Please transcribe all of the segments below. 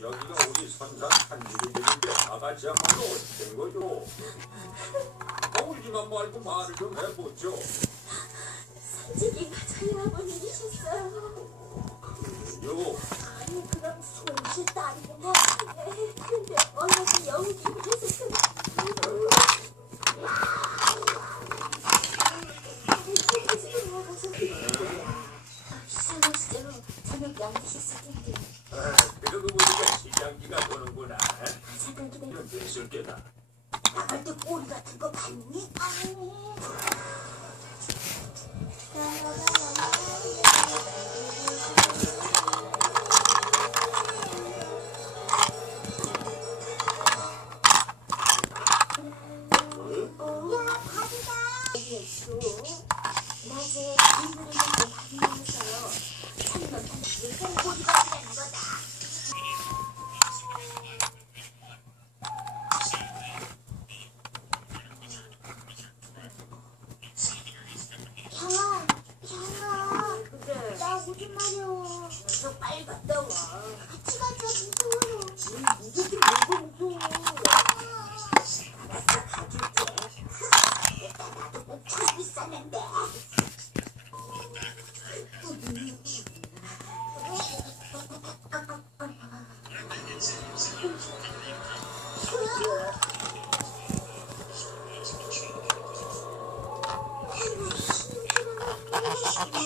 여기가 우리 선산 한지름인데 아가씨야말로 어떻게 된 거죠? 아, 울지만 말고 말을 좀 해보죠. 산지기가 저희 아버님이셨어요. 요, 아니 그럼 손실 뭐. 네, 근데 어머니 연기를 해서 그. 시상한 시대로 저녁 안 드셨을 텐데 아, 그러고 보니까 도는구나. 잠깐 기다려 이런 때다. 나갈 때 꼬리 같은 거 봤니? 아니 오줌 마려.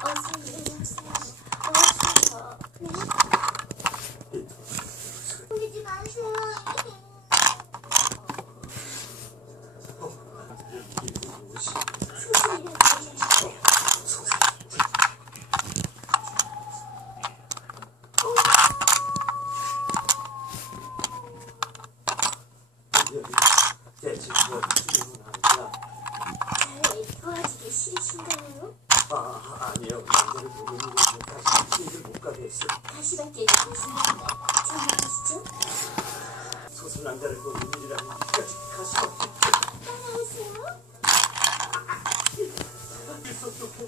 어서 일어나세요. 어서. 네? 울지 마세요. 수술이라고. 제 친구가 죽이고 나니까 잘 도와주기 남자를 보는 일이라면 끝까지 가시고 따라하세요. 있었도 괜